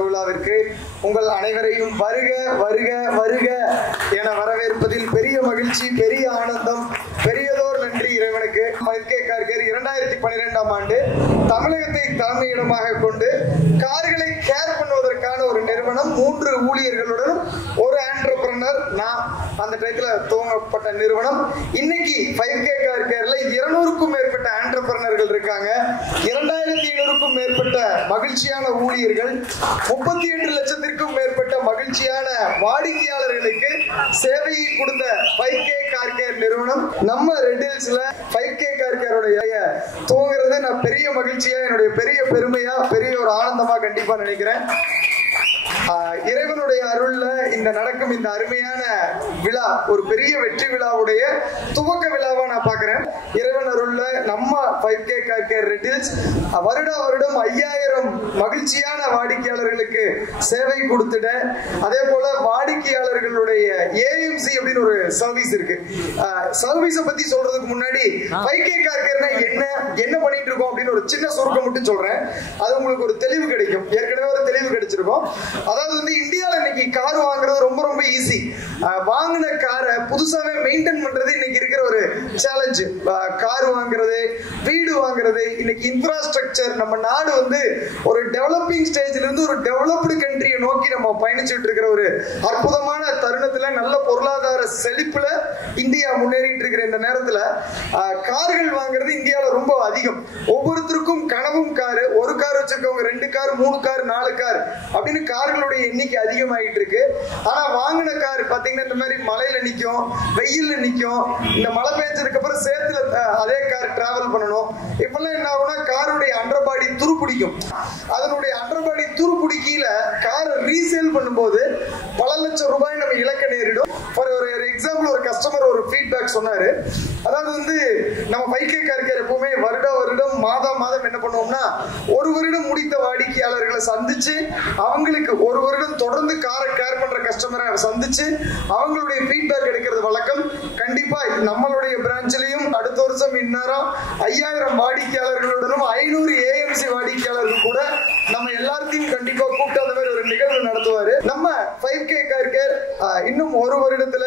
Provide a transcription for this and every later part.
திறப்பு விழாவிற்கு உங்கள் அனைவரையும் வருக வருக வருக என வரவேற்பதில் பெரிய மகிழ்ச்சி, பெரிய ஆனந்தம், பெரியதோர் நன்றி இறைவனுக்கு. 5K கார் கேர் 2012ஆம் ஆண்டு தமிழகத்தை தலைமையிடமாக கொண்டு கார்களை கேர் பண்ணுவதற்கான ஒரு நிறுவனம், 3 ஊழியர்களுடன் ஒரு ஆண்டர்பிரனர், நான் அந்த டைத்துல துவங்கப்பட்ட நிறுவனம். இன்னைக்கு 5K கார் கேர்ல 200க்கும் மேற்பட்ட ஆண்டர்பிரனர்கள் இருக்காங்க, 2500க்கும் மேற்பட்ட மகிழ்ச்சியான ஊழியர்கள், 38 லட்சத்திற்கும் மேற்பட்ட மகிழ்ச்சியான வாடிக்கையாளர்களுக்கு சேவையை கொடுத்த 5K கார் கேர் நிறுவனம் நம்ம ரெட் ஹில்ஸ்ல 5K கார் கேரோட துவங்குறது நான் பெரிய மகிழ்ச்சியா, என்னுடைய பெரிய பெருமையா, பெரிய ஒரு ஆனந்தமா கண்டிப்பா நினைக்கிறேன். இறைவனுடைய அருள்ல இந்த நடக்கும் இந்த அருமையான விழா ஒரு பெரிய வெற்றி விழாவுடைய துவக்க விழாவா நான் பாக்குறேன். இறைவன் அருள்ல நம்ம 5K car care red hills வருடம் 5000 மகிழ்ச்சியான வாடிக்கையாளர்களுக்கு சேவை கொடுத்துட, அதே போல வாடிக்கையாளர்களுடைய AMC அப்படின்னு ஒரு சர்வீஸ் இருக்கு. சர்வீஸை பத்தி சொல்றதுக்கு முன்னாடி 5K கார் கேர்னா என்ன பண்ணிட்டு இருக்கோம் அப்படின்னு ஒரு சின்ன சுருக்கம் மட்டும் சொல்றேன். அது உங்களுக்கு ஒரு தெளிவு கிடைக்கும். ஏற்கனவே ஒரு தெளிவு கிடைச்சிருக்கும். அதாவது வந்து இந்தியாவில் இன்னைக்கு கார் வாங்குறது ரொம்ப ரொம்ப ஈஸி. வாங்கின காரை புதுசாவே மெயின்டைன் பண்றது இன்னைக்கு இருக்கிற ஒரு சேலஞ்சு. கார் வாங்குறது, வீடு வாங்குறது, இன்னைக்கு இன்ஃப்ராஸ்ட்ரக்சர், நம்ம நாடு வந்து ஒரு டெவலப்பிங் ஸ்டேஜ்ல இருந்து ஒரு டெவலப்டு கண்ட்ரியை நோக்கி நம்ம பயணிச்சுட்டு இருக்கிற ஒரு அற்புதமான தருணத்துல, நல்ல பொருளாதார செழிப்புல இந்தியா முன்னேறிட்டு இருக்கிற இந்த நேரத்துல கார்கள் வாங்குறது இந்தியாவில் ரொம்ப அதிகம். ஒவ்வொருத்தருக்கும் கனவும் காரு. ஒரு கார் வச்சிருக்கவங்க 2 கார், 3 கார், 4 கார் அப்படின்னு கார்களுடைய எண்ணிக்கை அதிகமாயிட்டு இருக்கு. ஆனா வாங்கின கார் பாத்தீங்கன்னா இந்த மாதிரி மலையில நிக்கும், வெயில்ல நிக்கும். இந்த மழை பெஞ்சதுக்கு அப்புறம் சேத்துல அதே கார் டிராவல் பண்ணணும். இப்பெல்லாம் என்ன ஆகும்னா காருடைய அண்டர்பாடி துரு பிடிக்கும். அதனுடைய அண்டர்பாடி துரு பிடிக்கல காரை ரீசேல் பண்ணும்போது பல லட்சம் ரூபாய் நம்ம இழக்க நேரிடும். ஒரு எக்ஸாம்பிள், ஒரு கஸ்டமர் ஒரு ஃபீட்பேக் சொன்னாரு. அதாவது வந்து நம்ம 5K கார் கேர் எப்பவுமே வருடம் மாதம் என்ன பண்ணுவோம்னா, ஒரு வருடம் முடித்த வாடிக்கையாளர்களை சந்திச்சு அவங்களுக்கு ஒரு வருடம் தொடர்ந்து காரை கேர் பண்ற கஸ்டமரை சந்திச்சு அவங்களுடைய ஃபீட்பேக் எடுக்கிறது வழக்கம். கண்டிப்பா நம்மளுடைய பிரான்ச்லயும் அடுத்த வருஷம் இந்நேரம் 5000 வாடிக்கையாளர்களுடனும் 500 AMC வாடிக்கையாளர்கள் கூட நம்ம எல்லாத்தையும் கண்டிப்பா கூப்பிட்டு அந்த மாதிரி ஒரு நிகழ்வு நடத்துவாரு. நம்ம 5K கார் கேர் இன்னும் ஒரு வருடத்துல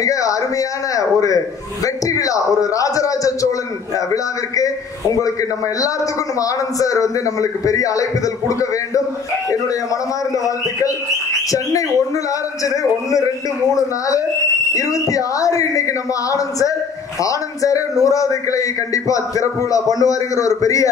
மிக அருமையான ஒரு வெற்றி விழா, ஒரு ராஜராஜ சோழன் விழாவிற்கு உங்களுக்கு நம்ம எல்லாத்துக்கும் நம்ம ஆனந்த் சார் வந்து நம்மளுக்கு பெரிய அழைப்புதல் கொடுக்க வேண்டும். என்னுடைய மனமார்ந்த வாழ்த்துக்கள். சென்னை 1ல ஆரம்பிச்சது, 1, 2, 3, 4, 26 இன்னைக்கு நம்ம ஆனந்த் சார் 100வது கிளை கண்டிப்பா திறப்பு விழா பண்ணுவாருங்கிற ஒரு பெரிய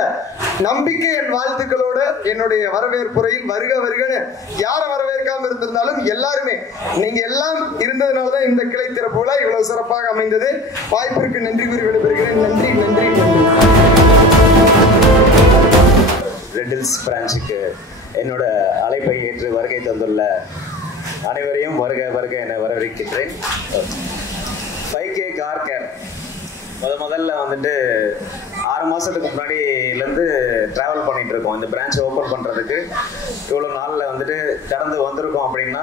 நம்பிக்கை, என் வாழ்த்துக்களோட என்னுடைய வரவேற்புரையில் வருக வருகன்னு யாரை வரவேற்காம இருந்திருந்தாலும் எல்லாருமே நீங்க எல்லாம் இருந்ததுனாலதான் இந்த கிளை திறப்பு விழா இவ்வளவு சிறப்பாக அமைந்தது. வாய்ப்பிற்கு நன்றி கூறி விடைபெறுகிறேன். நன்றி நன்றி நன்றி. ரெட் ஹில்ஸ் பிரான்ச்சுக்கு என்னோட அழைப்பை ஏற்று வருகை தந்துள்ள அனைவரையும் வருக வருக என வரவேற்கின்றேன். 5K கார் கேர் முதல்ல வந்துட்டு 6 மாதத்துக்கு முன்னாடியிலேருந்து ட்ராவல் பண்ணிட்டு இருக்கோம். இந்த பிரான்ச் ஓப்பன் பண்ணுறதுக்கு இவ்வளோ நாளில் வந்துட்டு கடந்து வந்திருக்கோம். அப்படின்னா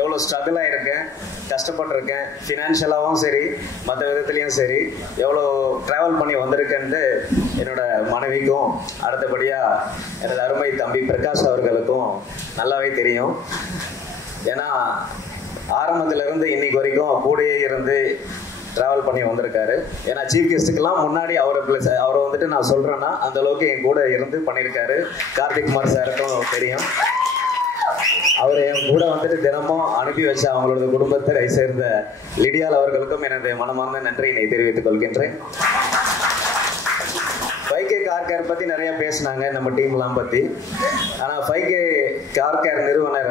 எவ்வளோ ஸ்ட்ரகிள் ஆகிருக்கேன், கஷ்டப்பட்டிருக்கேன், ஃபினான்ஷியலாகவும் சரி மற்ற விதத்துலேயும் சரி எவ்வளோ ட்ராவல் பண்ணி வந்திருக்கேன்ட்டு என்னோட மனைவிக்கும் அடுத்தபடியாக எனது அருமை தம்பி பிரகாஷ் அவர்களுக்கும் நல்லாவே தெரியும். ஏன்னா ஆரம்பத்திலிருந்து இன்னைக்கு வரைக்கும் கூடயே இருந்து ட்ராவல் பண்ணி வந்திருக்காரு. ஏன்னா சீஃப் கெஸ்ட்டுக்கெல்லாம் முன்னாடி அவரை வந்துட்டு நான் சொல்கிறேன்னா அந்த அளவுக்கு என் கூட இருந்து பண்ணியிருக்காரு. கார்த்திக் குமார் சாருக்கும் தெரியும். அவர் என் கூட வந்துட்டு தினமும் அனுப்பி வச்ச அவங்களோட குடும்பத்தை சேர்ந்த லிடியால் அவர்களுக்கும் எனது மனமார்ந்த நன்றியினை தெரிவித்துக் கொள்கின்றேன். 5K கார் கேர் பற்றி நிறைய பேசினாங்க நம்ம டீம்லாம் பற்றி. ஆனால் 5K கார் கேர் நிறுவனர்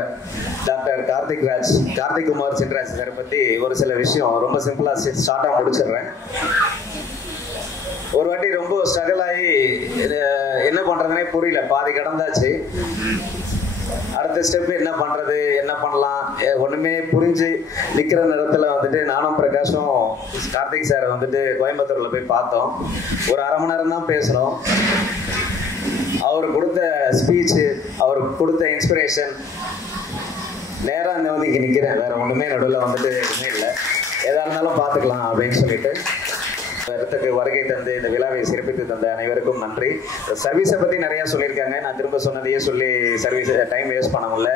டாக்டர் கார்த்திக் குமார் சின்ராஜ் சார் பற்றி ஒரு சில விஷயம் ரொம்ப சிம்பிளாக ஷார்ட்டாக முடிச்சிடுறேன். ஒரு வாட்டி ரொம்ப ஸ்ட்ரகிள் ஆகி என்ன பண்ணுறதுனே புரியல, பாதி கடந்தாச்சு. அடுத்த ஸ்டெப் என்ன பண்றது, என்ன பண்ணலாம், ஒண்ணுமே புரிஞ்சு நிக்கிற நேரத்துல வந்துட்டு நானும் பிரகாஷும் கார்த்திக் சார் வந்துட்டு கோயம்புத்தூர்ல போய் பார்த்தோம். ஒரு 1/2 மணி நேரம் தான் பேசணும். அவர் கொடுத்த ஸ்பீச், அவர் கொடுத்த இன்ஸ்பிரேஷன், நேரா இந்த வந்து இங்க நிக்கிறேன், வேற ஒண்ணுமே நடுவில் வந்துட்டு எதுவுமே இல்லை, எதா இருந்தாலும் பார்த்துக்கலாம் அப்படின்னு சொல்லிட்டு இடத்துக்கு வருகை தந்து இந்த விழாவை சிறப்பித்து தந்த அனைவருக்கும் நன்றி. சர்வீஸை பற்றி நிறையா சொல்லியிருக்காங்க. நான் திரும்ப சொன்னதையே சொல்லி சர்வீஸ் டைம் வேஸ்ட் பண்ண முடியல.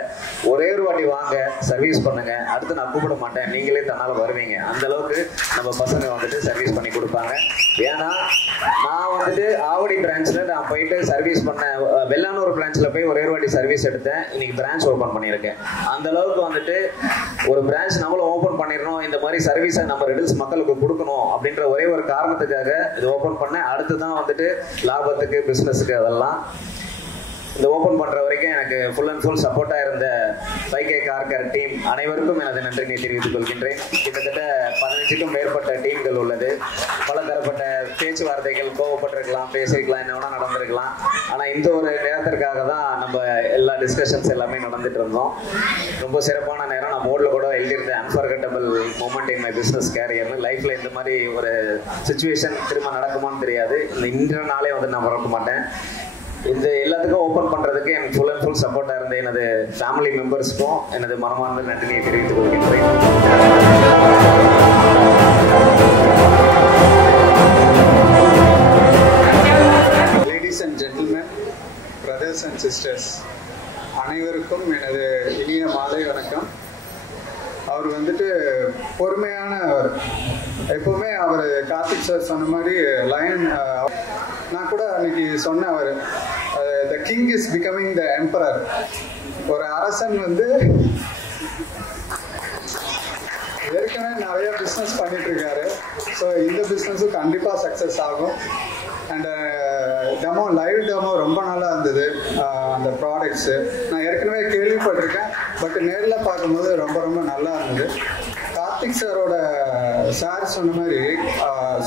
ஒரே ஒரு வாட்டி வாங்க, சர்வீஸ் பண்ணுங்க, அடுத்து நான் கூப்பிட மாட்டேன், நீங்களே தன்னால் வருவீங்க. அந்த அளவுக்கு நம்ம பசங்க வந்துட்டு சர்வீஸ் பண்ணி கொடுப்பாங்க. ஏன்னா நான் வந்துட்டு ஆவடி பிரான்ச்சில் நான் போயிட்டு சர்வீஸ் பண்ணேன். வெள்ளானூர் பிரான்ச்சில் போய் ஒரே ஒரு வாட்டி சர்வீஸ் எடுத்தேன். இன்னைக்கு பிரான்ச் ஓப்பன் பண்ணியிருக்கேன். அந்த அளவுக்கு வந்துட்டு ஒரு பிரான்ச் நம்மளும் ஓப்பன் பண்ணிடணும், இந்த மாதிரி சர்வீஸை நம்ம ரெடில்ஸ் மக்களுக்கு கொடுக்கணும் அப்படின்ற ஒரே ஒரு காரணத்துக்காக இது ஓப்பன் பண்ணேன். அடுத்து தான் வந்துட்டு லாபத்துக்கு பிஸ்னஸுக்கு அதெல்லாம் இந்த ஓப்பன் பண்ணுற வரைக்கும் எனக்கு ஃபுல் அண்ட் ஃபுல் சப்போர்ட்டாக இருந்த 5K கார் கேர் டீம் அனைவருக்கும் எனது நன்றியை தெரிவித்துக் கொள்கின்றேன். கிட்டத்தட்ட 15க்கும் மேற்பட்ட டீம்கள் உள்ளது. பல தரப்பட்ட பேச்சுவார்த்தைகள், கோவப்பட்டிருக்கலாம், பேசியிருக்கலாம், என்ன வேணால் நடந்திருக்கலாம். ஆனால் இந்த ஒரு நேரத்திற்காக தான் நம்ம எல்லா டிஸ்கஷன்ஸ் எல்லாமே நடந்துட்டு இருந்தோம். ரொம்ப சிறப்பான நேரம். நான் மோடில் கூட எழுதியிருந்தேன், unforgettable moment in my business கேரியர்னு. லைஃப்பில் இந்த மாதிரி ஒரு சுச்சுவேஷன் திரும்ப நடக்குமான்னு தெரியாது. இன்ற நாளே வந்து நான் மறக்க மாட்டேன். இந்த எல்லாத்துக்கும் ஓப்பன் பண்ணுறதுக்கு எனக்கு ஃபுல் அண்ட் ஃபுல் சப்போர்ட்டாக இருந்த எனது ஃபேமிலி மெம்பர்ஸ்க்கும் எனது மனமார்ந்த நன்றியை தெரிவித்துக் கொள்கின்றேன். Ladies and gentlemen, brothers and sisters, அனைவருக்கும் எனது இனிய மாலை வணக்கம். அவர் வந்துட்டு பொறுமையானவர். எப்பவுமே அவர் கார்த்திக் சார் சொன்ன மாதிரி லைன் நான் கூட அன்னைக்கு சொன்னேன், அவர் the king is becoming the emperor. ஒரு அரசன் வந்து ஏற்கனவே நிறைய பிஸ்னஸ் பண்ணிட்டு இருக்காரு. ஸோ இந்த பிஸ்னஸும் கண்டிப்பாக சக்ஸஸ் ஆகும். அண்ட் டெமோ, லைவ் டெமோ ரொம்ப நல்லா இருந்தது. அந்த ப்ராடக்ட்ஸு நான் ஏற்கனவே கேள்விப்பட்டிருக்கேன், பட் நேரில் பார்க்கும்போது ரொம்ப ரொம்ப நல்லா இருந்தது. கார்த்திக் சார் சொன்ன மாதிரி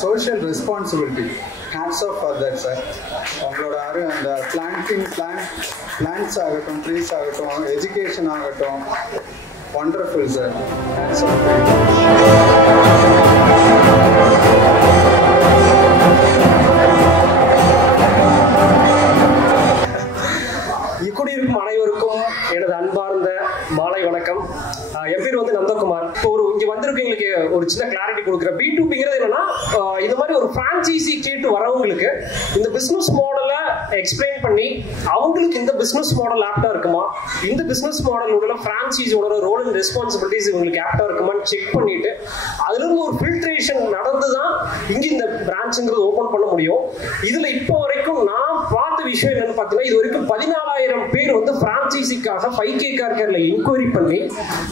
social responsibility, hats off for that sir. உங்களோட அந்த பிளான்ட்ஸ் ஆகட்டும், ட்ரீஸ் ஆகட்டும், எஜுகேஷன் ஆகட்டும், வண்டர்ஃபுல் சார். Hats off. குடியிருக்கும் அனைவருக்கும் எனது அன்பார்ந்த மாலை வணக்கம். என் பேர் வந்து நந்தகுமார். இப்போ இங்க வந்திருக்கவங்களுக்கு ஒரு சின்ன கிளாரிட்டி கொடுக்குறேன். B2Bங்கிறது என்னன்னா, இந்த மாதிரி ஒரு பிரான்சைசி கேட்டு வரவங்களுக்கு இந்த பிசினஸ் மாடலை எக்ஸ்பிளைன் பண்ணி அவங்களுக்கு இந்த பிசினஸ் மாடல் ஆப்டா இருக்குமா, இந்த பிசினஸ் மாடலோட பிரான்சைஸோட ரோல் அண்ட் ரெஸ்பான்சிபிலிட்டிஸ் இவங்களுக்கு ஆப்டா இருக்குமான்னு செக் பண்ணிட்டு அதுல இருந்து ஒரு ஃபில்ட்ரேஷன் நடந்துதான் இங்க இந்த பிரான்ச்ங்கிறது ஓபன் பண்ண முடியும். இதுல இப்போ வரைக்கும் நான் பார்த்த விஷயம் என்னன்னு பார்த்தீங்கன்னா, இது வரைக்கும் 14,000 பேர் வந்து பிரான்சைசிக்காக 5K கார் கேர்ல என்கொயரி பண்ணி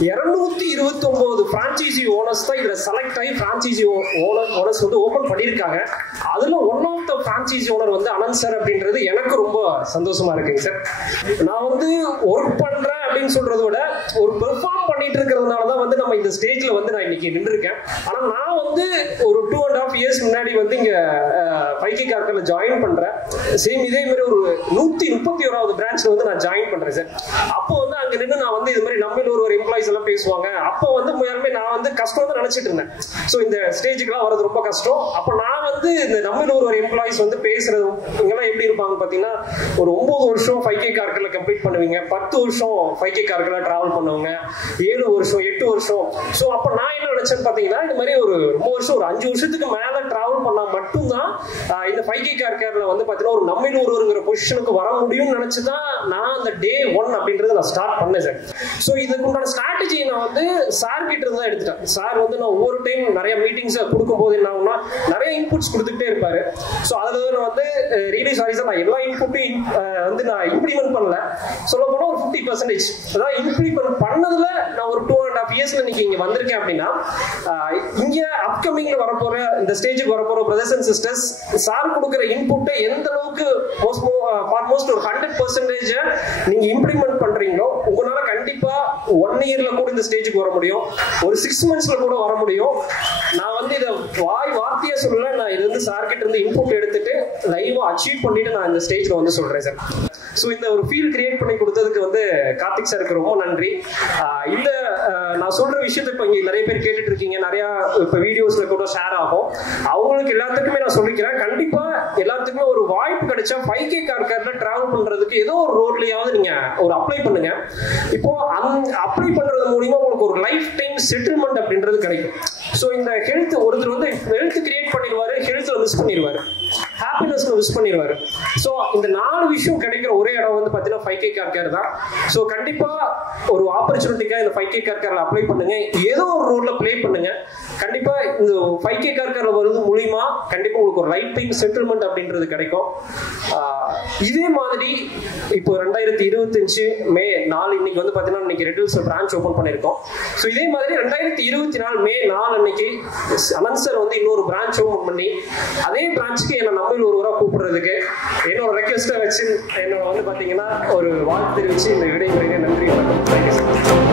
229 பிரான்சைசி ஓனர்ஸ் தான் இதுல செலக்ட் ஆகி பிரான்சைசி ஓனர்ஸ் வந்து ஓபன் பண்ணியிருக்காங்க. அதுல one of the franchisee owner வந்து அனந்த் சார் அப்படின்றது எனக்கு ரொம்ப சந்தோஷமா இருக்குங்க சார். நான் வந்து ஒர்க் பண்றேன் அப்படின்னு சொல்றதை விட ஒரு பெர்ஃபார்ம் பண்ணிட்டு இருக்கிறதுனால தான் வந்து நம்ம இந்த ஸ்டேஜ்ல வந்து நான் இன்னைக்கு நின்று இருக்கேன். ஆனா நான் வந்து ஒரு 2.5 years முன்னாடி வந்து இங்க 5K கார் கேர்ல ஜாயின் பண்றேன். சேம் இதே மாதிரி ஒரு 131வது பிரான்ச்ல வந்து நான் ஜாயின் பண்றேன் சார். அப்போ வந்து அங்க நின்று நான் வந்து இது மாதிரி நம்மள ஒரு எம்ப்ளாயிஸ் எல்லாம் பேசுவாங்க. அப்போ வந்து முயற்சி நான் வந்து கஷ்டம் தான் நினைச்சிட்டு இருந்தேன். ஸோ இந்த ஸ்டேஜுக்குலாம் வரது ரொம்ப கஷ்டம். அப்போ நான் வந்து இந்த நம்மள ஒரு எம்ப்ளாயிஸ் வந்து பேசுறது இங்கெல்லாம் எப்படி இருப்பாங்க பார்த்தீங்கன்னா, ஒரு 9 வருஷம் 5K கார் கேர்ல கம்ப்ளீட் பண்ணுவீங்க, 10 வருஷம் 5K கார் கேர்ல டிராவல் பண்ணுவாங்க, 7 வருஷம் 8 வருஷம். ஸோ அப்போ நான் என்ன நினைச்சேன்னு பார்த்தீங்கன்னா, இந்த மாதிரி ஒரு ரொம்ப வருஷம் ஒரு 5 வருஷத்துக்கு மேல டிராவல் பண்ணா மட்டும்தான் இந்த 5K கார் கேர்ல வந்து பார்த்தீங்கன்னா ஒரு நம்மள ஒருங்கிற பொசிஷனுக்கு வர முடியும்னு நினைச்சுதான் நான் அந்த டே 1 அப்படின்றது நான் ஸ்டார்ட் பண்ணேன் சார். ஸோ இதுக்கு உண்டான ஸ்ட்ராட்டஜி நான் வந்து சார் கிட்ட இருந்து தான் எடுத்துட்டேன். சார் வந்து நான் ஒவ்வொரு டைம் நிறைய மீட்டிங்ஸ் கொடுக்கும் போது என்ன ஆகும்னா, நிறைய இன்புட்ஸ் கொடுத்துட்டே இருப்பாரு. ஸோ அதில் நான் வந்து ரியலி சாரி சார், நான் எல்லா இன்புட்டையும் வந்து நான் இம்ப்ளிமெண்ட் பண்ணல. சொல்ல போனால் ஒரு 50%. அதாவது இம்ப்ளிமெண்ட் பண்ணதுல நான் ஒரு 2.5 yearsல இன்னைக்கு இங்கே வந்திருக்கேன் அப்படின்னா, இங்கே அப்கமிங்ல வரப்போற இந்த ஸ்டேஜுக்கு வரப்போற பிரதர்ஸ் அண்ட் சிஸ்டர்ஸ் சார் கொடுக்குற இன்புட்டை எந்த அளவுக்கு ஆல்மோஸ்ட் ஒரு 100% நீங்க இம்ப்ளிமெண்ட் பண்றீங்களோ, உங்களால கண்டிப்பா 1 yearல கூட இந்த ஸ்டேஜுக்கு வர முடியும், ஒரு 6 monthsல கூட வர முடியும். நான் வந்து இதை வார்த்தையா சொல்லல, நான் இது வந்து சார் கிட்ட இருந்து இன்புட் எடுத்துட்டு லைவா அச்சீவ் பண்ணிட்டு நான் இந்த ஸ்டேஜ்ல வந்து சொல்றேன் சார். ஸோ இந்த ஒரு ஃபீல் கிரியேட் பண்ணி கொடுத்ததுக்கு வந்து கார்த்திக் சாருக்கு ரொம்ப நன்றி. இந்த நான் சொல்ற விஷயத்தை இப்போ இங்கே நிறைய பேர் கேட்டுட்டு இருக்கீங்க, நிறைய இப்போ வீடியோஸ்ல கூட ஷேர் ஆகும். அவங்களுக்கு எல்லாத்துக்குமே நான் சொல்லிக்கிறேன், கண்டிப்பா எல்லாத்துக்குமே ஒரு வாய்ப்பு கிடைச்சா 5K கார் கேர்ல டிராவல் பண்றதுக்கு ஏதோ ஒரு ரோட்லயாவது நீங்க ஒரு அப்ளை பண்ணுங்க. இப்போ அப்ளை பண்றது மூலியமா உங்களுக்கு ஒரு லைஃப் டைம் செட்டில்மெண்ட் அப்படின்றது கிடைக்கும். ஸோ இந்த ஹெல்த், ஒருத்தர் வந்து ஹெல்த் வெல்த் கிரியேட் பண்ணிடுவாரு, ஹெல்த்ல மிஸ் பண்ணிடுவாரு, ஹாப்பினஸ்ல மிஸ் பண்ணிடுவாரு. ஸோ இந்த 4 விஷயம் கிடைக்கிற ஒரே இடம் வந்து பார்த்தீங்கன்னா 5K கார் கேர் தான். ஸோ கண்டிப்பா ஒரு ஆப்பர்ச்சுனிட்டிக்காக இந்த 5K கார் கேர்ல அப்ளை பண்ணுங்க, ஏதோ ஒரு ரோல்ல ப்ளே பண்ணுங்க. கண்டிப்பா இந்த 5K கார் கேர்ல வருது மூலியமா கண்டிப்பா உங்களுக்கு ஒரு லைஃப் டைம் செட்டில்மெண்ட் அப்படின்றது கிடைக்கும். இதே மாதிரி இப்போ 2025 மே 4 இன்னைக்கு வந்து பார்த்தீங்கன்னா இன்னைக்கு ரெட் ஹில்ஸ் பிரான்ச் ஓப்பன் பண்ணியிருக்கோம். ஸோ இதே மாதிரி 2024 மே 4 அன்னைக்கு அனந்த் சார் வந்து இன்னொரு பிரான்ச் ஓப்பன் பண்ணி அதே பிரான்ச்சுக்கு என்ன நம்மள ஒருவராக கூப்பிடுறதுக்கு என்னோட ரெக்வெஸ்ட்டை வச்சு என்னோட வந்து பார்த்தீங்கன்னா ஒரு வாழ்த்து தெரிவிச்சு இந்த விடைமுறையை நன்றி. Thank you sir.